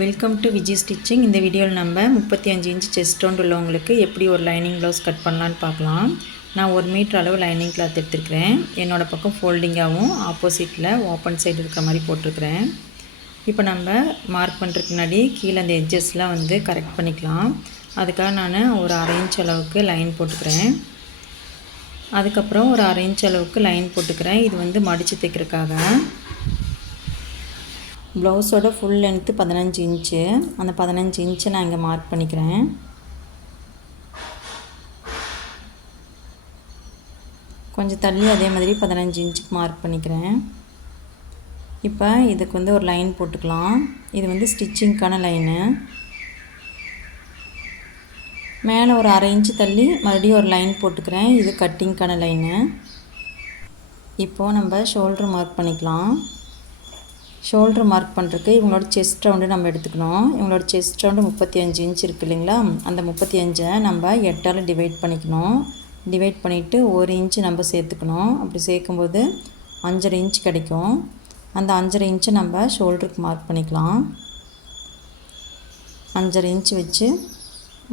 Welcome to Viji stitching. இந்த வீடியோவில் நம்ம 35 இன்ச் செஸ்ட் ரவுண்ட் உள்ளவங்களுக்கு எப்படி ஒரு லைனிங் ப்ளவுஸ் கட் பண்ணலான்னு பார்க்கலாம். நான் 1 மீட்டர் அளவு லைனிங் கிளாத் எடுத்துருக்கிறேன். என்னோடய பக்கம் ஃபோல்டிங்காகவும் ஆப்போசிட்டில் ஓப்பன் சைடு இருக்கிற மாதிரி போட்டிருக்கிறேன். இப்போ நம்ம மார்க் பண்ணுறதுக்கு முன்னாடி கீழே அந்த எட்ஜஸ்லாம் கரெக்ட் பண்ணிக்கலாம். அதுக்காக நான் ஒரு 1/2 இன்ச் அளவுக்கு லைன் போட்டுக்கிறேன். அதுக்கப்புறம் ஒரு 1/2 இன்ச் அளவுக்கு லைன் போட்டுக்கிறேன். இது மடித்து தைக்கிறதுக்காக. ப்ளவுஸோட ஃபுல் லென்த்து 15 இன்ச்சு. அந்த 15 இன்ச்சை நான் இங்கே மார்க் பண்ணிக்கிறேன். கொஞ்சம் தள்ளி அதே மாதிரி 15 இன்ச்சுக்கு மார்க் பண்ணிக்கிறேன். இப்போ இதுக்கு ஒரு லைன் போட்டுக்கலாம். இது ஸ்டிச்சிங்க்கான லைனு. மேலே ஒரு 1/2 இன்ச்சு தள்ளி மறுபடியும் ஒரு லைன் போட்டுக்கிறேன். இது கட்டிங்க்கான லைனு. இப்போது நம்ம ஷோல்ட்ரு மார்க் பண்ணிக்கலாம். ஷோல்ட்ரு மார்க் பண்ணுறதுக்கு இவங்களோட செஸ்ட் ரவுண்டு நம்ம எடுத்துக்கணும். இவங்களோட செஸ்ட் ரவுண்டு 35 இன்ச் இருக்குது இல்லைங்களா? அந்த 35 நம்ம 8ஆல் டிவைட் பண்ணிக்கணும். டிவைட் பண்ணிவிட்டு 1 இன்ச்சு நம்ம சேர்த்துக்கணும். அப்படி சேர்க்கும்போது 5.5 இன்ச் கிடைக்கும். அந்த 5.5 இன்ச்சை நம்ம ஷோல்டருக்கு மார்க் பண்ணிக்கலாம். 5.5 இன்ச் வச்சு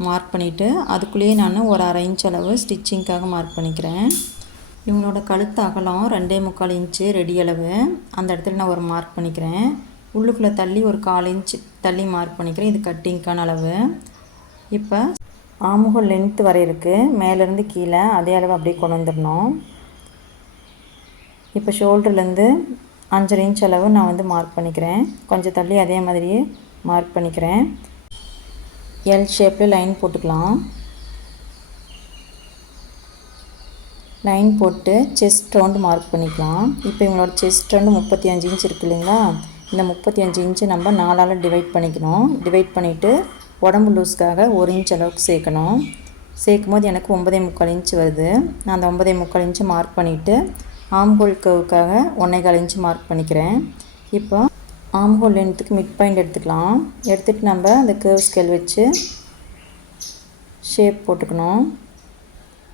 மார்க் பண்ணிவிட்டு அதுக்குள்ளேயே நான் ஒரு 1/2 இன்ச் அளவு ஸ்டிச்சிங்க்காக மார்க் பண்ணிக்கிறேன். இவங்களோட கழுத்து அகலம் 2.25 இன்ச்சு ரெடி அளவு. அந்த இடத்துல நான் ஒரு மார்க் பண்ணிக்கிறேன். உள்ளுக்குள்ளே தள்ளி ஒரு 1/4 இன்ச் தள்ளி மார்க் பண்ணிக்கிறேன். இது கட்டிங்க்கான அளவு. இப்போ ஆமுகம் லென்த்து வரையிருக்கு. மேலேருந்து கீழே அதே அளவு அப்படியே கொண்டு வந்துடணும். இப்போ ஷோல்டர்லேருந்து 5.5 இன்ச் அளவு நான் மார்க் பண்ணிக்கிறேன். கொஞ்சம் தள்ளி அதே மாதிரியே மார்க் பண்ணிக்கிறேன். எல் ஷேப்பில் லைன் போட்டுக்கலாம். லைன் போட்டு செஸ்ட் ரவுண்டு மார்க் பண்ணிக்கலாம். இப்போ இவங்களோட செஸ்ட் ரவுண்டு 35 இன்ச் இருக்குது இல்லைங்களா? இந்த 35 இன்ச்சு நம்ம 4ஆல் டிவைட் பண்ணிக்கணும். டிவைட் பண்ணிவிட்டு உடம்பு லூஸ்க்காக 1 இன்ச் அளவுக்கு சேர்க்கணும். சேர்க்கும் போது எனக்கு 9.25 இன்ச் வருது. நான் அந்த 9.25 இன்ச்சு மார்க் பண்ணிவிட்டு ஆம்ஹோல் கர்வுக்காக 1.25 இன்ச்சு மார்க் பண்ணிக்கிறேன். இப்போ ஆம்ஹோல் லென்த்துக்கு மிட் பாயிண்ட் எடுத்துக்கலாம். எடுத்துகிட்டு நம்ம அந்த கர்வ் ஸ்கேல் வச்சு ஷேப் போட்டுக்கணும்.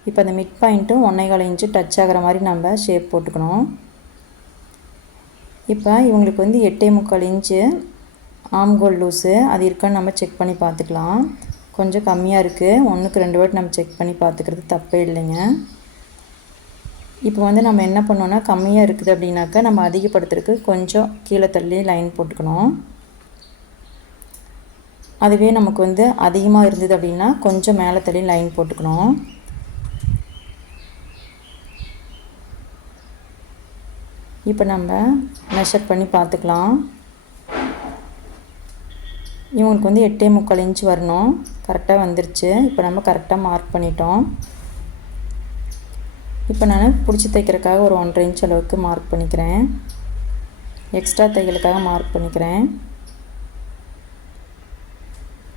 இப்போ அந்த மிட் பாயிண்ட்டும் 1.25 இன்ச்சு டச் ஆகிற மாதிரி நம்ம ஷேப் போட்டுக்கணும். இப்போ இவங்களுக்கு 8.25 இன்ச்சு ஆம்ஹோல் லூஸு அது இருக்கான்னு நம்ம செக் பண்ணி பார்த்துக்கலாம். கொஞ்சம் கம்மியாக இருக்குது. 1க்கு 2 வாட்டி நம்ம செக் பண்ணி பார்த்துக்கிறது தப்பே இல்லைங்க. இப்போ நம்ம என்ன பண்ணோன்னா, கம்மியாக இருக்குது அப்படின்னாக்கா நம்ம அதிகப்படுத்துறதுக்கு கொஞ்சம் கீழே தள்ளி லைன் போட்டுக்கணும். அதுவே நமக்கு அதிகமாக இருந்தது அப்படின்னா கொஞ்சம் மேலே தள்ளி லைன் போட்டுக்கணும். இப்போ நம்ம மெஷர் பண்ணி பார்த்துக்கலாம். இவங்களுக்கு 8.25 இன்ச் வரணும். கரெக்டாக வந்துருச்சு. இப்போ நம்ம கரெக்டாக மார்க் பண்ணிட்டோம். இப்போ நான் பிடிச்சி தைக்கிறதுக்காக ஒரு 1.5 இன்ச் அளவுக்கு மார்க் பண்ணிக்கிறேன். எக்ஸ்ட்ரா தையலுக்காக மார்க் பண்ணிக்கிறேன்.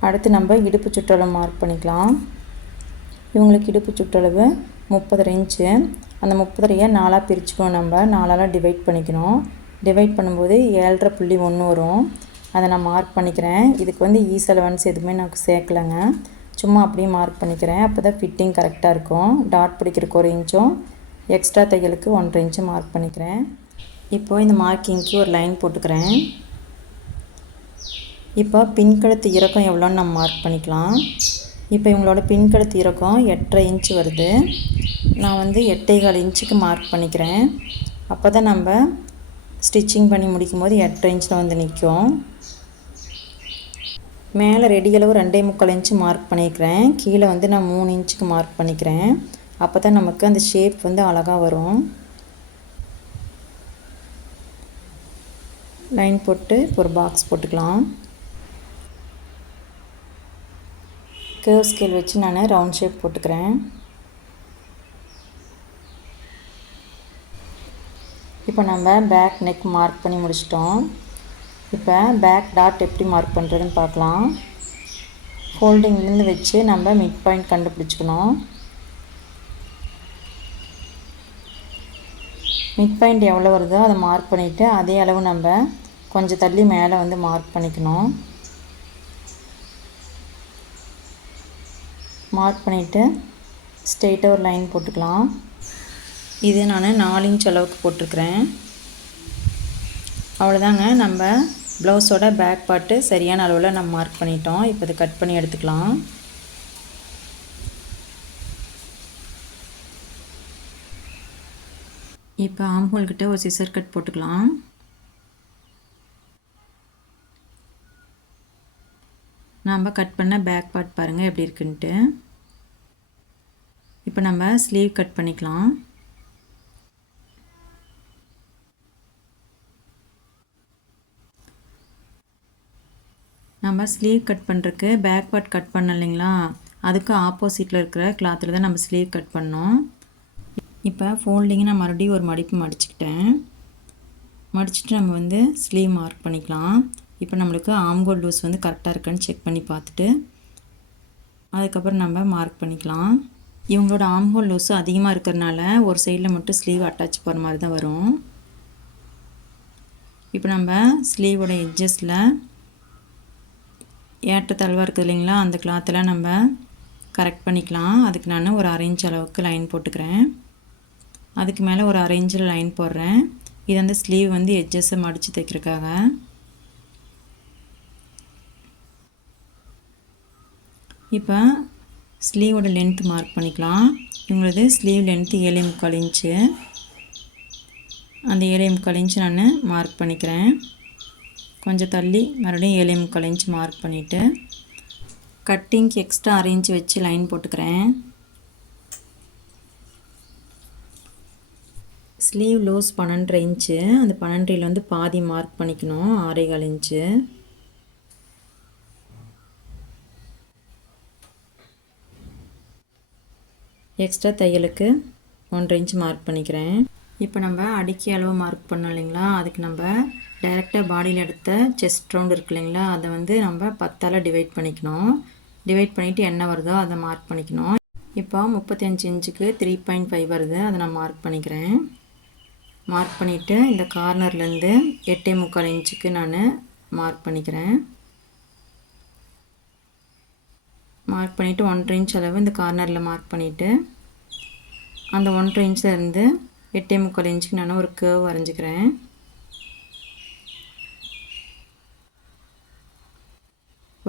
அடுத்து நம்ம இடுப்பு சுற்றளவு மார்க் பண்ணிக்கலாம். இவங்களுக்கு இடுப்பு சுற்றளவு 30.5 இன்ச்சு. அந்த 30.5 4ஆக பிரிச்சுக்கணும். நம்ம 4ஆல் டிவைட் பண்ணிக்கணும். டிவைட் பண்ணும்போது 7.1 வரும். அதை நான் மார்க் பண்ணிக்கிறேன். இதுக்கு ஈஸ் அலவன்ஸ் எதுவுமே நான் சேர்க்கலைங்க. சும்மா அப்படியே மார்க் பண்ணிக்கிறேன். அப்போ தான் ஃபிட்டிங் கரெக்டாக இருக்கும். டாட் பிடிக்கிறதுக்கு 1 இன்ச்சும் எக்ஸ்ட்ரா தையலுக்கு 1.5 இன்ச்சு மார்க் பண்ணிக்கிறேன். இப்போது இந்த மார்க்கிங்க்கு ஒரு லைன் போட்டுக்கிறேன். இப்போ பின்கழுத்து இறக்கம் எவ்வளோன்னு நம்ம மார்க் பண்ணிக்கலாம். இப்போ இவங்களோட பின்கழுத்து இறக்கம் 8.5 இன்ச்சு வருது. நான் 8.25 இன்ச்சுக்கு மார்க் பண்ணிக்கிறேன். அப்போ தான் நம்ம ஸ்டிச்சிங் பண்ணி முடிக்கும் போது 8.5 இன்ச்சில் நிற்கும். மேலே ரெடி அளவு 2.25 இன்ச்சு மார்க் பண்ணிக்கிறேன். கீழே நான் 3 இன்ச்சுக்கு மார்க் பண்ணிக்கிறேன். அப்போ தான் நமக்கு அந்த ஷேப் அழகாக வரும். லைன் போட்டு ஒரு பாக்ஸ் போட்டுக்கலாம். கர்வ் ஸ்கேல் வச்சு நான் ரவுண்ட் ஷேப் போட்டுக்கிறேன். இப்போ நம்ம பேக் நெக் மார்க் பண்ணி முடிச்சிட்டோம். இப்போ பேக் டாட் எப்படி மார்க் பண்ணுறதுன்னு பார்க்கலாம். ஃபோல்டிங்லேருந்து வச்சு நம்ம மிட் பாயிண்ட் கண்டுபிடிச்சிக்கணும். மிட் பாயிண்ட் எவ்வளோ வருதோ அதை மார்க் பண்ணிவிட்டு அதே அளவு நம்ம கொஞ்சம் தள்ளி மேலே மார்க் பண்ணிக்கணும். மார்க் பண்ணிவிட்டு ஸ்ட்ரெயிட்டாக ஒரு லைன் போட்டுக்கலாம். இது நான் 4 இன்ச் அளவுக்கு போட்டிருக்கிறேன். அவ்வளோதாங்க. நம்ம ப்ளவுஸோட பேக் பார்ட்டு சரியான அளவில் நம்ம மார்க் பண்ணிட்டோம். இப்போ இதை கட் பண்ணி எடுத்துக்கலாம். இப்போ ஆம்ஹோல் கிட்ட ஒரு சிசர் கட் போட்டுக்கலாம். நம்ம கட் பண்ண பேக் பார்ட் பாருங்கள் எப்படி இருக்குன்ட்டு. இப்போ நம்ம ஸ்லீவ் கட் பண்ணிக்கலாம். நம்ம ஸ்லீவ் கட் பண்ணுறதுக்கு பேக் பார்ட் கட் பண்ணோம் இல்லைங்களா, அதுக்கு ஆப்போசிட்டில் இருக்கிற கிளாத்தில் தான் நம்ம ஸ்லீவ் கட் பண்ணோம். இப்போ ஃபோல்டிங்கை நான் மறுபடியும் ஒரு மடிப்பு மடிச்சுக்கிட்டேன். மடிச்சுட்டு நம்ம வந்து ஸ்லீவ் மார்க் பண்ணிக்கலாம். இப்போ நம்மளுக்கு ஆம்ஹோல் லூஸ் வந்து கரெக்டாக இருக்கான்னு செக் பண்ணி பார்த்துட்டு அதுக்கப்புறம் நம்ம மார்க் பண்ணிக்கலாம். இவங்களோட ஆம்ஹோல் லூஸு அதிகமாக இருக்கிறதுனால ஒரு சைடில் மட்டும் ஸ்லீவ் அட்டாச் போகிற மாதிரி தான் வரும். இப்போ நம்ம ஸ்லீவோட எட்ஜஸில் ஏற்றத்தாழ்வாக இருக்குது இல்லைங்களா, அந்த கிளாத்தெல்லாம் நம்ம கரெக்ட் பண்ணிக்கலாம். அதுக்கு நான் ஒரு 1/2 இன்ச் அளவுக்கு லைன் போட்டுக்கிறேன். அதுக்கு மேலே ஒரு 1/2 இன்ச்சில் லைன் போடுறேன். இது வந்து ஸ்லீவ் வந்து எட்ஜஸை மடித்து தைக்கிறதுக்காக. இப்போ ஸ்லீவோட லென்த் மார்க் பண்ணிக்கலாம். இவங்களது ஸ்லீவ் லென்த்து 7.25 இன்ச்சு. அந்த 7.25 இன்ச்சு நான் மார்க் பண்ணிக்கிறேன். கொஞ்சம் தள்ளி மறுபடியும் 7.25 இன்ச் மார்க் பண்ணிவிட்டு கட்டிங்க்கு எக்ஸ்ட்ரா 1/2 இன்ச் வச்சு லைன் போட்டுக்கிறேன். Sleeve loose 12.5 inch. அந்த 12.5 வந்து பாதி மார்க் பண்ணிக்கணும், 6.25 இன்ச்சு. எக்ஸ்ட்ரா தையலுக்கு 1.5 இன்ச் மார்க் பண்ணிக்கிறேன். இப்போ நம்ம அடிக்கி அளவு மார்க் பண்ணோம் இல்லைங்களா, அதுக்கு நம்ம டைரெக்டாக பாடியில் எடுத்த செஸ்ட் ரவுண்ட் இருக்கு இல்லைங்களா, அதை வந்து நம்ம 10ஆல் டிவைட் பண்ணிக்கணும். டிவைட் பண்ணிவிட்டு என்ன வருதோ அதை மார்க் பண்ணிக்கணும். இப்போ 35 இன்ச்சுக்கு 3.5 வருது, அதை நான் மார்க் பண்ணிக்கிறேன். மார்க் பண்ணிவிட்டு இந்த கார்னர்லேருந்து 8.25 இன்ச்சுக்கு நான் மார்க் பண்ணிக்கிறேன். மார்க் பண்ணிவிட்டு 1.5 இன்ச் அளவு இந்த கார்னரில் மார்க் பண்ணிவிட்டு அந்த 1.5 இன்ச்சிலேருந்து 8.25 இன்ச்சுக்கு நான் ஒரு கர்வ் வரைஞ்சிக்கிறேன்.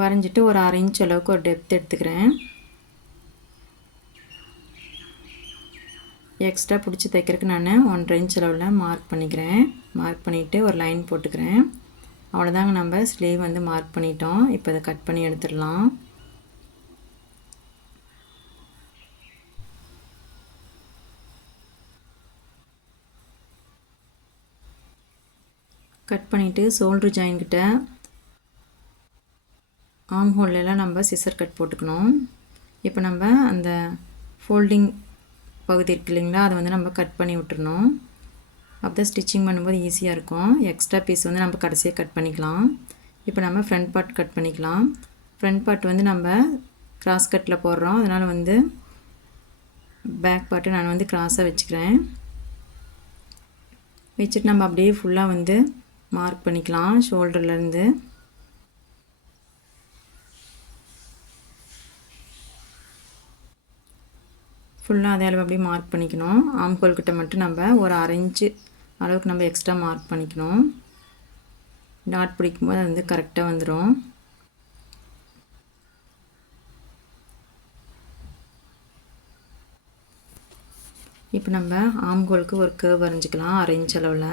வரைஞ்சிட்டு ஒரு 1/2 இன்ச் அளவுக்கு ஒரு டெப்த் எடுத்துக்கிறேன். எக்ஸ்ட்ரா பிடிச்சி தைக்கிறதுக்கு நான் 1.5 இன்ச் அளவில் மார்க் பண்ணிக்கிறேன். மார்க் பண்ணிவிட்டு ஒரு லைன் போட்டுக்கிறேன். அவ்வளோதாங்க, நம்ம ஸ்லீவ் வந்து மார்க் பண்ணிட்டோம். இப்போ இதை கட் பண்ணி எடுத்துடலாம். கட் பண்ணிவிட்டு ஷோல்ட்ரு ஜாயின்கிட்ட ஆம்ஹோல்லாம் நம்ம சிசர் கட் போட்டுக்கணும். இப்போ நம்ம அந்த ஃபோல்டிங் பகுதி இருக்கு இல்லைங்களா, அதை வந்து நம்ம கட் பண்ணி விட்டுறணும். அப்போ தான் ஸ்டிச்சிங் பண்ணும்போது ஈஸியாக இருக்கும். எக்ஸ்ட்ரா பீஸ் வந்து நம்ம கடைசியாக கட் பண்ணிக்கலாம். இப்போ நம்ம ஃப்ரண்ட் பார்ட் கட் பண்ணிக்கலாம். ஃப்ரண்ட் பார்ட் வந்து நம்ம கிராஸ் கட்டில் போடுறோம், அதனால் வந்து பேக் பார்ட்டு நான் வந்து கிராஸாக வச்சுக்கிறேன். வச்சுட்டு நம்ம அப்படியே ஃபுல்லாக வந்து மார்க் பண்ணிக்கலாம். ஷோல்டர்லேருந்து ஃபுல்லாக அதே அளவு அப்படியே மார்க் பண்ணிக்கணும். ஆம்ஹோல் கிட்ட மட்டும் நம்ம ஒரு 1/2 இன்ச்சு அளவுக்கு நம்ம எக்ஸ்ட்ரா மார்க் பண்ணிக்கணும். டாட் பிடிக்கும்போது அது வந்து கரெக்டாக வந்துடும். இப்போ நம்ம ஆம்ஹோலுக்கு ஒரு கர்வ் வரைஞ்சிக்கலாம் 1/2 இன்ச் அளவில்.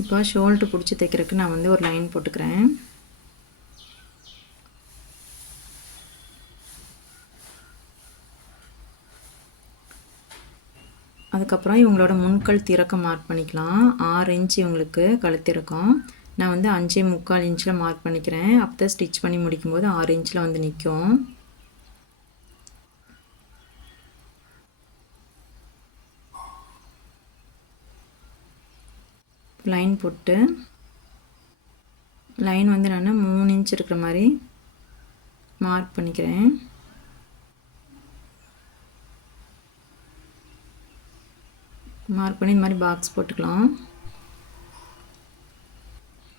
இப்போ ஷோல்டர் பிடிச்சி தைக்கிறதுக்கு நான் வந்து ஒரு லைன் போட்டுக்கிறேன். அதுக்கப்புறம் இவங்களோட முன்கழுத்து இறக்கம் மார்க் பண்ணிக்கலாம். 6 இன்ச் இவங்களுக்கு கழுத்திறக்கம். நான் வந்து 5.25 இன்ச்சில் மார்க் பண்ணிக்கிறேன். அப்போ தான் ஸ்டிச் பண்ணி முடிக்கும்போது 6 இன்ச்சில் வந்து நிற்கும். லைன் போட்டு லைன் வந்து நான் 3 இன்ச் இருக்கிற மாதிரி மார்க் பண்ணிக்கிறேன். மார்க் பண்ணி இந்த மாதிரி பாக்ஸ் போட்டுக்கலாம்.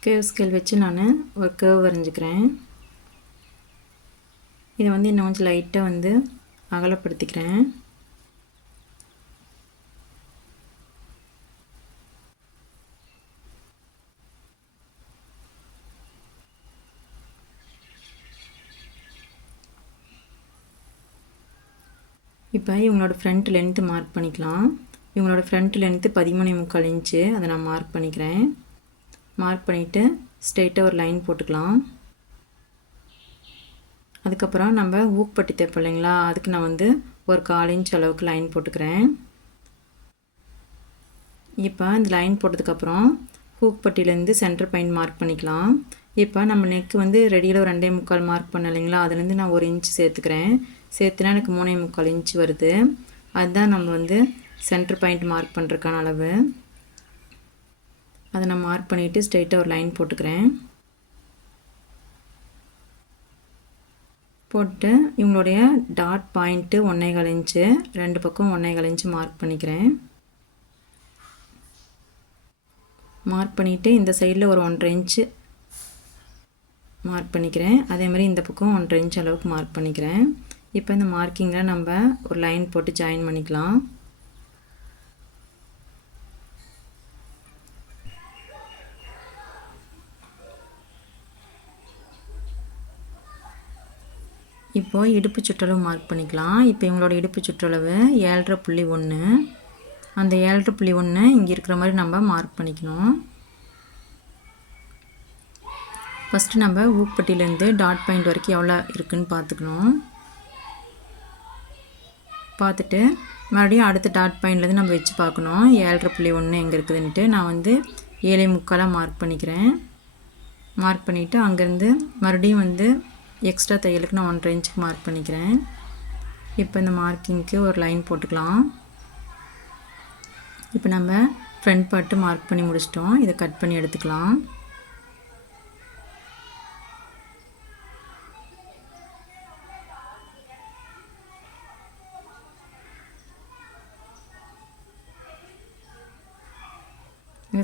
கேவ் ஸ்கேல் வச்சு நான் ஒரு கர்வ் வரைஞ்சிக்கிறேன். இதை வந்து இன்னும் கொஞ்சம் லைட்டாக வந்து அகலப்படுத்திக்கிறேன். இப்போ இவங்களோட ஃப்ரண்ட் லென்த்து மார்க் பண்ணிக்கலாம். இவங்களோட ஃப்ரண்ட் லென்த்து 13.75 இன்ச்சு. அதை நான் மார்க் பண்ணிக்கிறேன். மார்க் பண்ணிவிட்டு ஸ்ட்ரெயிட்டாக ஒரு லைன் போட்டுக்கலாம். அதுக்கப்புறம் நம்ம ஊக்பட்டி தைப்போம் இல்லைங்களா, அதுக்கு நான் வந்து ஒரு 1/4 இன்ச் அளவுக்கு லைன் போட்டுக்கிறேன். இப்போ இந்த லைன் போட்டதுக்கப்புறம் ஹூக்பட்டிலேருந்து சென்டர் பாயிண்ட் மார்க் பண்ணிக்கலாம். இப்போ நம்ம நெக்கு வந்து ரெடியில் ஒரு 2.25 மார்க் பண்ண இல்லைங்களா, அதுலேருந்து நான் 1 இன்ச் சேர்த்துக்கிறேன். சேர்த்துனா எனக்கு 3.25 இன்ச் வருது. அதுதான் நம்ம வந்து சென்டர் பாயிண்ட் மார்க் பண்ணுறதுக்கான அளவு. அதை நான் மார்க் பண்ணிவிட்டு ஸ்ட்ரெயிட்டாக ஒரு லைன் போட்டுக்கிறேன். போட்டு இவங்களுடைய டாட் பாயிண்ட்டு 1.25 இன்ச்சு, 2 பக்கம் 1.25 இன்ச்சு மார்க் பண்ணிக்கிறேன். மார்க் பண்ணிவிட்டு இந்த சைடில் ஒரு 1.5 இன்ச்சு மார்க் பண்ணிக்கிறேன். அதே மாதிரி இந்த பக்கம் 1.5 இன்ச் அளவுக்கு மார்க் பண்ணிக்கிறேன். இப்போ இந்த மார்க்கிங்கில் நம்ம ஒரு லைன் போட்டு ஜாயின் பண்ணிக்கலாம். இப்போது இடுப்பு சுற்றளவு மார்க் பண்ணிக்கலாம். இப்போ இவங்களோட இடுப்பு சுற்றளவு 7.5.1. அந்த 7.5.1 இங்கே இருக்கிற மாதிரி நம்ம மார்க் பண்ணிக்கணும். ஃபஸ்ட்டு நம்ம ஊக்பட்டியிலேருந்து டாட் பாயிண்ட் வரைக்கும் எவ்வளோ இருக்குதுன்னு பார்த்துக்கணும். பார்த்துட்டு மறுபடியும் அடுத்த டாட் பாயிண்ட்லேருந்து நம்ம வச்சு பார்க்கணும் 7.5.1 எங்கே இருக்குதுன்ட்டு. நான் வந்து 7.75 மார்க் பண்ணிக்கிறேன். மார்க் பண்ணிவிட்டு அங்கேருந்து மறுபடியும் வந்து எக்ஸ்ட்ரா தையலுக்கு நான் 1.5 இன்ச்சுக்கு மார்க் பண்ணிக்கிறேன். இப்போ இந்த மார்க்கிங்க்கு ஒரு லைன் போட்டுக்கலாம். இப்போ நம்ம ஃப்ரண்ட் பார்ட்டு மார்க் பண்ணி முடிச்சிட்டோம். இதை கட் பண்ணி எடுத்துக்கலாம்.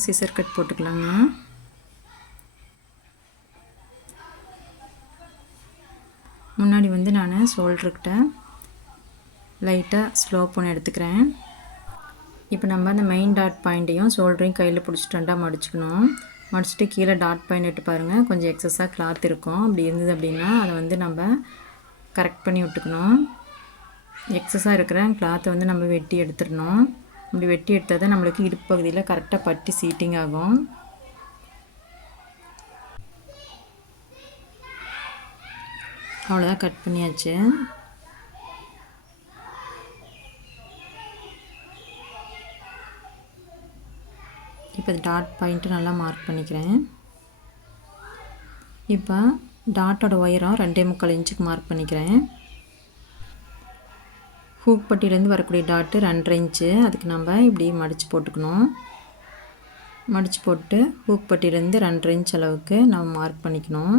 சிசர் கட் போட்டுக்கலாங்க. முன்னாடி வந்து நான் ஷோல்டர்கிட்ட லைட்டாக ஸ்லோப் ஒன்று எடுத்துக்கிறேன். இப்போ நம்ம அந்த மெயின் டாட் பாயிண்ட்டையும் ஷோல்டரையும் கையில் பிடிச்சிட்டு ரெண்டாக மடிச்சுக்கணும். மடிச்சுட்டு கீழே டாட் பாயிண்ட் இட்டு பாருங்கள், கொஞ்சம் எக்ஸஸாக கிளாத் இருக்கும். அப்படி இருந்தது அப்படின்னா அதை வந்து நம்ம கரெக்ட் பண்ணி விட்டுக்கணும். எக்ஸஸாக இருக்கிற கிளாத்தை வந்து நம்ம வெட்டி எடுத்துடணும். இப்படி வெட்டி எடுத்தால் தான் நம்மளுக்கு இடுப்பு பகுதியில் கரெக்டாக பட்டி சீட்டிங் ஆகும். அவ்வளோதான், கட் பண்ணியாச்சு. இப்போ டாட் பாயிண்ட்டு நல்லா மார்க் பண்ணிக்கிறேன். இப்போ டாட்டோட உயரம் 2.25 இன்ச்சுக்கு மார்க் பண்ணிக்கிறேன். ஹூக் பட்டியிலேருந்து வரக்கூடிய டாட்டு 2.5 இன்ச்சு. அதுக்கு நம்ம இப்படி மடித்து போட்டுக்கணும். மடித்து போட்டு ஹூக் பட்டியிலேருந்து 2.5 இன்ச் அளவுக்கு நம்ம மார்க் பண்ணிக்கணும்.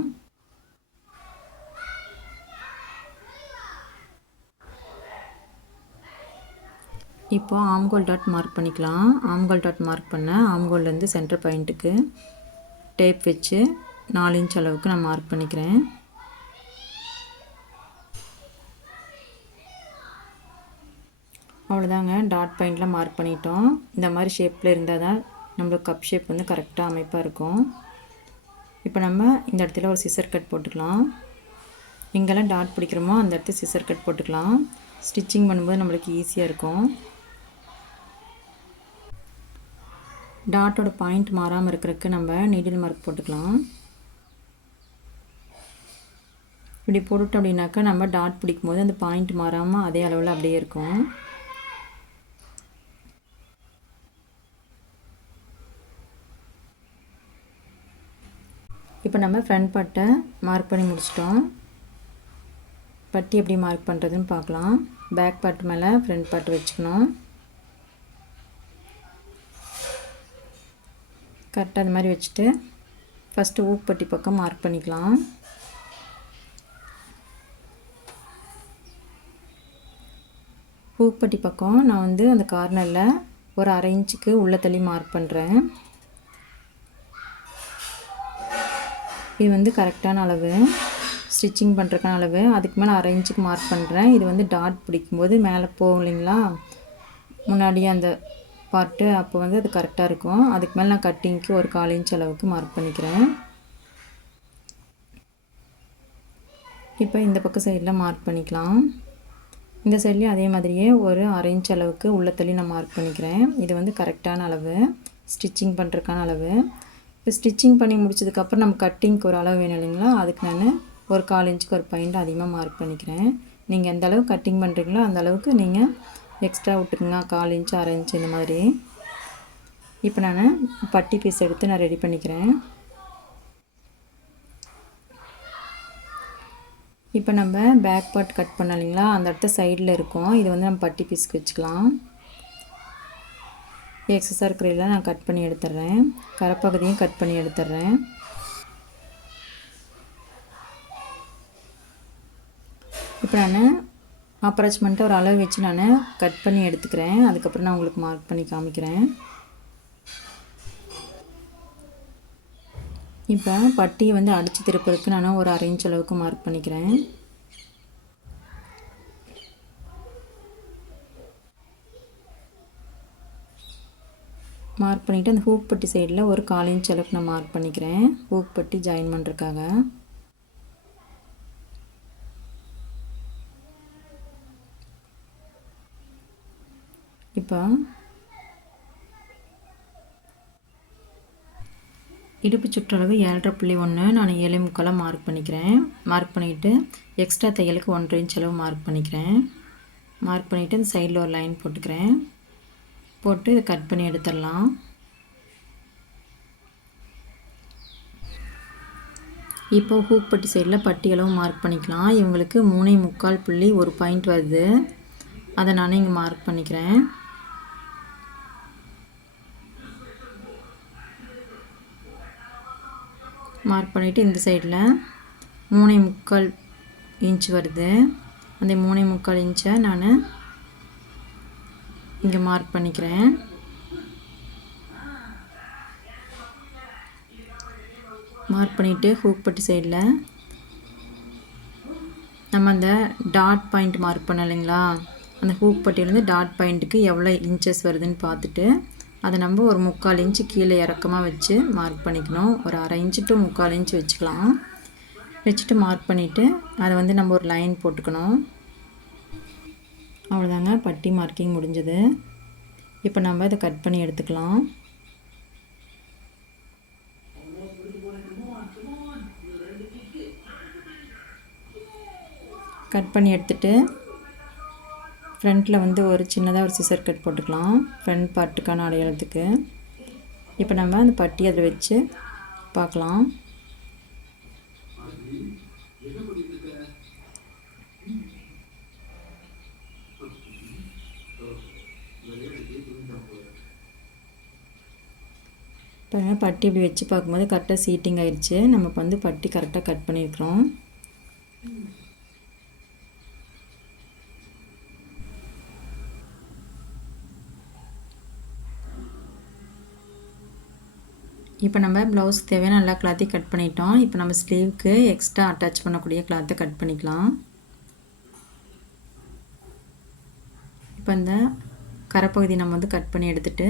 இப்போ ஆம்கோல் டாட் மார்க் பண்ணிக்கலாம். ஆம்கோல் டாட் மார்க் பண்ண ஆம்கோல்லேருந்து சென்டர் பாயிண்ட்டுக்கு டேப் வச்சு 4 இன்ச் அளவுக்கு நான் மார்க் பண்ணிக்கிறேன். அவ்வளோதாங்க, டாட் பாயிண்டில் மார்க் பண்ணிட்டோம். இந்த மாதிரி ஷேப்பில் இருந்தால் தான் நம்மளுக்கு கப் ஷேப் வந்து கரெக்டாக அமைப்பாக இருக்கும். இப்போ நம்ம இந்த இடத்துல ஒரு சிசர் கட் போட்டுக்கலாம். எங்கெல்லாம் டாட் பிடிக்கிறோமோ அந்த இடத்துல சிசர் கட் போட்டுக்கலாம். ஸ்டிச்சிங் பண்ணும்போது நம்மளுக்கு ஈஸியாக இருக்கும். டாட்டோட பாயிண்ட் மாறாமல் இருக்கிறதுக்கு நம்ம நீடில் மார்க் போட்டுக்கலாம். இப்படி போட்டுட்டோம் அப்படின்னாக்கா நம்ம டாட் பிடிக்கும் போது அந்த பாயிண்ட் மாறாமல் அதே அளவில் அப்படியே இருக்கும். இப்போ நம்ம ஃப்ரண்ட் பார்ட்டை மார்க் பண்ணி முடிச்சிட்டோம். பட்டி எப்படி மார்க் பண்ணுறதுன்னு பார்க்கலாம். பேக் பார்ட் மேலே ஃப்ரண்ட் பார்ட் வச்சுக்கணும். கரெக்டாக அந்த மாதிரி வச்சுட்டு ஃபஸ்ட்டு ஊக்பட்டி பக்கம் மார்க் பண்ணிக்கலாம். ஊக்பட்டி பக்கம் நான் வந்து அந்த கார்னரில் ஒரு 1/2 இன்ச்சுக்கு உள்ள தள்ளி மார்க் பண்ணுறேன். இது வந்து கரெக்டான அளவு. ஸ்டிச்சிங் பண்ணுறக்கான அளவு. அதுக்கு மேலே 1/2 இன்ச்சுக்கு மார்க் பண்ணுறேன். இது வந்து டாட் பிடிக்கும்போது மேலே போகும் இல்லைங்களா, முன்னாடியே அந்த பார்ட்டு, அப்போ வந்து அது கரெக்டாக இருக்கும். அதுக்கு மேலே நான் கட்டிங்க்கு ஒரு 1/4 இன்ச் அளவுக்கு மார்க் பண்ணிக்கிறேன். இப்போ இந்த பக்கம் சைடில் மார்க் பண்ணிக்கலாம். இந்த சைட்லேயும் அதே மாதிரியே ஒரு 1/2 இன்ச் அளவுக்கு உள்ள தள்ளி நான் மார்க் பண்ணிக்கிறேன். இது வந்து கரெக்டான அளவு, ஸ்டிச்சிங் பண்ணுறதுக்கான அளவு. இப்போ ஸ்டிச்சிங் பண்ணி முடிச்சதுக்கப்புறம் நம்ம கட்டிங்க்கு ஒரு அளவு வேணும் இல்லைங்களா, அதுக்கு நான் ஒரு 1/4 இன்ச்சுக்கு ஒரு பாயிண்ட் அதிகமாக மார்க் பண்ணிக்கிறேன். நீங்கள் எந்த அளவுக்கு கட்டிங் பண்ணுறீங்களோ அந்த அளவுக்கு நீங்கள் எக்ஸ்ட்ரா விட்டுக்குங்க, 1/4 இன்ச் 1/2 இன்ச் இந்த மாதிரி. இப்போ நான் பட்டி பீஸ் எடுத்து நான் ரெடி பண்ணிக்கிறேன். இப்போ நம்ம பேக் பார்ட் கட் பண்ணோம் இல்லைங்களா, அந்த இடத்த சைடில் இருக்கும். இது வந்து நம்ம பட்டி பீஸ்க்கு வச்சுக்கலாம். எக்ஸஸாக இருக்கிறதெல்லாம் நான் கட் பண்ணி எடுத்துடுறேன். கரைப்பகுதியும் கட் பண்ணி எடுத்துடுறேன். இப்போ நான் அப்ராக்சிமேட்டாக ஒரு அளவு வச்சு நான் கட் பண்ணி எடுத்துக்கிறேன். அதுக்கப்புறம் நான் உங்களுக்கு மார்க் பண்ணி காமிக்கிறேன். இப்போ பட்டியை வந்து அடித்து திருப்பறதுக்கு நான் ஒரு 1/2 இன்ச் அளவுக்கு மார்க் பண்ணிக்கிறேன். மார்க் பண்ணிவிட்டு அந்த ஹூக் பட்டி சைடில் ஒரு 1/4 இன்ச் அளவுக்கு நான் மார்க் பண்ணிக்கிறேன், ஹூக் பட்டி ஜாயின் பண்ணுறதுக்காக. இப்போ இடுப்பு சுற்றளவு 7.5.1 நான் 7.75 மார்க் பண்ணிக்கிறேன். மார்க் பண்ணிவிட்டு எக்ஸ்ட்ரா தையலுக்கு 1/2 இன்ச் அளவு மார்க் பண்ணிக்கிறேன். மார்க் பண்ணிவிட்டு இந்த சைடில் ஒரு லைன் போட்டுக்கிறேன். போட்டு இதை கட் பண்ணி எடுத்துடலாம். இப்போ ஹூக் பட்டி சைடில் பட்டி அளவு மார்க் பண்ணிக்கலாம். இவங்களுக்கு 3.25 புள்ளி ஒரு பாயிண்ட் வருது, அதை நான் இங்கே மார்க் பண்ணிக்கிறேன். மார்க் பண்ணிவிட்டு இந்த சைடில் 3.25 இன்ச் வருது, அந்த 3.25 இன்ச்சை நான் இங்கே மார்க் பண்ணிக்கிறேன். மார்க் பண்ணிவிட்டு ஹூக் பட்டி சைடில் நம்ம அந்த டாட் பாயிண்ட் மார்க் பண்ண இல்லைங்களா, அந்த ஹூக் பட்டியிலேருந்து டாட் பாயிண்ட்டுக்கு எவ்வளோ இன்ச்சஸ் வருதுன்னு பார்த்துட்டு அதை நம்ம ஒரு 3/4 இன்ச்சு கீழே இறக்கமாக வச்சு மார்க் பண்ணிக்கணும். ஒரு 1/2 இன்ச்சு டு 3/4 இன்ச் வச்சுக்கலாம். வச்சுட்டு மார்க் பண்ணிவிட்டு அதை வந்து நம்ம ஒரு லைன் போட்டுக்கணும். அவ்வளோதாங்க, பட்டி மார்க்கிங் முடிஞ்சது. இப்போ நம்ம இதை கட் பண்ணி எடுத்துக்கலாம். கட் பண்ணி எடுத்துட்டு ஃப்ரண்ட்டில் வந்து ஒரு சின்னதாக ஒரு சிசர் கட் போட்டுக்கலாம், ஃப்ரண்ட் பார்ட்டுக்கான அடையாளத்துக்கு. இப்போ நம்ம அந்த பட்டி அதில் வச்சு பார்க்கலாம். இப்போ பட்டி இப்படி வச்சு பார்க்கும்போது கரெக்டாக சீட்டிங் ஆயிடுச்சு. நமக்கு வந்து பட்டி கரெக்டாக கட் பண்ணியிருக்கிறோம். இப்போ நம்ம ப்ளவுஸ்க்கு தேவையான எல்லா கிளாத்தையும் கட் பண்ணிட்டோம். இப்போ நம்ம ஸ்லீவுக்கு எக்ஸ்ட்ரா அட்டாச் பண்ணக்கூடிய கிளாத்தை கட் பண்ணிக்கலாம். இப்போ இந்த கரைப்பகுதி நம்ம வந்து கட் பண்ணி எடுத்துட்டு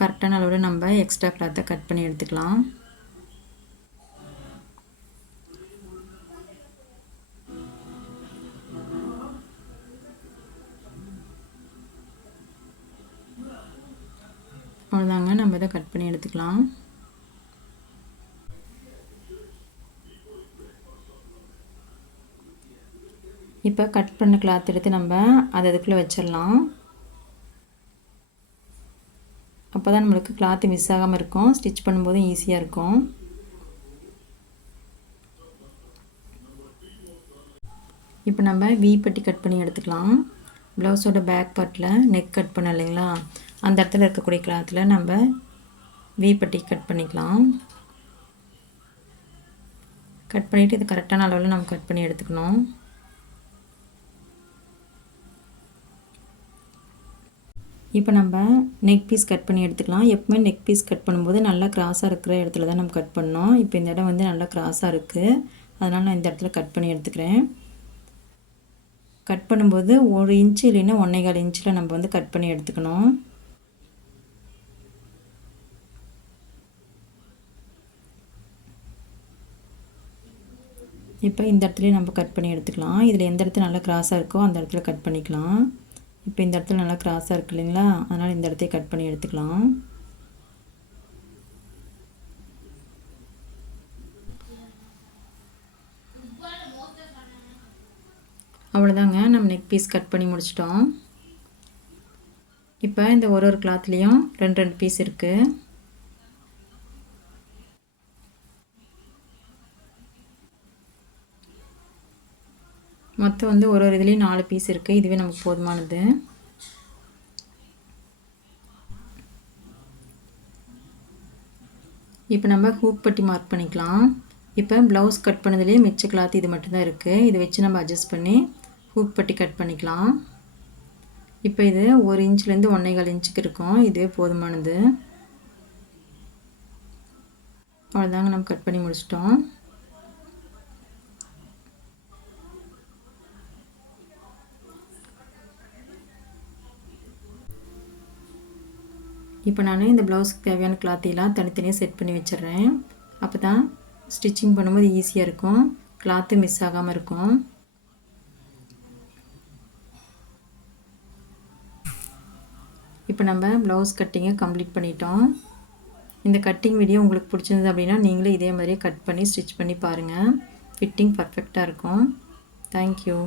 கரெக்டான அளவில் நம்ம எக்ஸ்ட்ரா கிளாத்தை கட் பண்ணி எடுத்துக்கலாம். அவ்வளோதாங்க, நம்ம இதை கட் பண்ணி எடுத்துக்கலாம். இப்போ கட் பண்ண கிளாத் எடுத்து நம்ம அதை அதுக்குள்ளே வச்சிடலாம். அப்போ தான் நம்மளுக்கு கிளாத்து மிஸ் ஆகாமல் இருக்கும், ஸ்டிச் பண்ணும்போது ஈஸியாக இருக்கும். இப்போ நம்ம வி பட்டி கட் பண்ணி எடுத்துக்கலாம். ப்ளவுஸோட பேக் பார்ட்டில் நெக் கட் பண்ண இல்லைங்களா, அந்த இடத்துல இருக்கக்கூடிய கிளாத்தில் நம்ம வி பட்டி கட் பண்ணிக்கலாம். கட் பண்ணிவிட்டு இது கரெக்டான அளவில் நம்ம கட் பண்ணி எடுத்துக்கணும். இப்போ நம்ம நெக் பீஸ் கட் பண்ணி எடுத்துக்கலாம். எப்பவுமே நெக் பீஸ் கட் பண்ணும்போது நல்லா கிராஸாக இருக்கிற இடத்துல தான் நம்ம கட் பண்ணோம். இப்போ இந்த இடம் வந்து நல்லா கிராஸாக இருக்குது, அதனால் நான் இந்த இடத்துல கட் பண்ணி எடுத்துக்கிறேன். கட் பண்ணும்போது 1 இன்ச்சு இல்லைன்னா 1.25 இன்ச்சில் நம்ம வந்து கட் பண்ணி எடுத்துக்கணும். இப்போ இந்த இடத்துலையும் நம்ம கட் பண்ணி எடுத்துக்கலாம். இதில் எந்த இடத்துல நல்லா கிராஸாக இருக்கோ அந்த இடத்துல கட் பண்ணிக்கலாம். இப்போ இந்த இடத்துல நல்லா கிராஸாக இருக்குது இல்லைங்களா, அதனால் இந்த இடத்தையும் கட் பண்ணி எடுத்துக்கலாம். அவ்வளோதாங்க, நம்ம நெக் பீஸ் கட் பண்ணி முடிச்சிட்டோம். இப்போ இந்த ஒரு கிளாத்லேயும் 2 பீஸ் இருக்குது. மொத்தம் வந்து ஒரு இதுலேயும் 4 பீஸ் இருக்குது. இதுவே நமக்கு போதுமானது. இப்போ நம்ம ஹூக் பட்டி மார்க் பண்ணிக்கலாம். இப்போ ப்ளவுஸ் கட் பண்ணதுலேயே மிச்ச கிளாத் இது மட்டும்தான் இருக்குது. இதை வச்சு நம்ம அட்ஜஸ்ட் பண்ணி ஹூக் பட்டி கட் பண்ணிக்கலாம். இப்போ இது 1 இன்ச்லேருந்து 1.25 இன்ச்சுக்கு இருக்கும். இதுவே போதுமானது. அவ்வளோதாங்க, நம்ம கட் பண்ணி முடிச்சிட்டோம். இப்போ நான் இந்த ப்ளவுஸுக்கு தேவையான கிளாத்தையெல்லாம் தனித்தனியாக செட் பண்ணி வச்சிடுறேன். அப்போ தான் ஸ்டிச்சிங் பண்ணும்போது ஈஸியாக இருக்கும், கிளாத்து மிஸ் ஆகாமல் இருக்கும். இப்போ நம்ம ப்ளவுஸ் கட்டிங்கை கம்ப்ளீட் பண்ணிட்டோம். இந்த கட்டிங் வீடியோ உங்களுக்கு பிடிச்சிருந்தது அப்படின்னா நீங்களும் இதே மாதிரியே கட் பண்ணி ஸ்டிச் பண்ணி பாருங்கள். ஃபிட்டிங் பர்ஃபெக்டாக இருக்கும். தேங்க்யூ.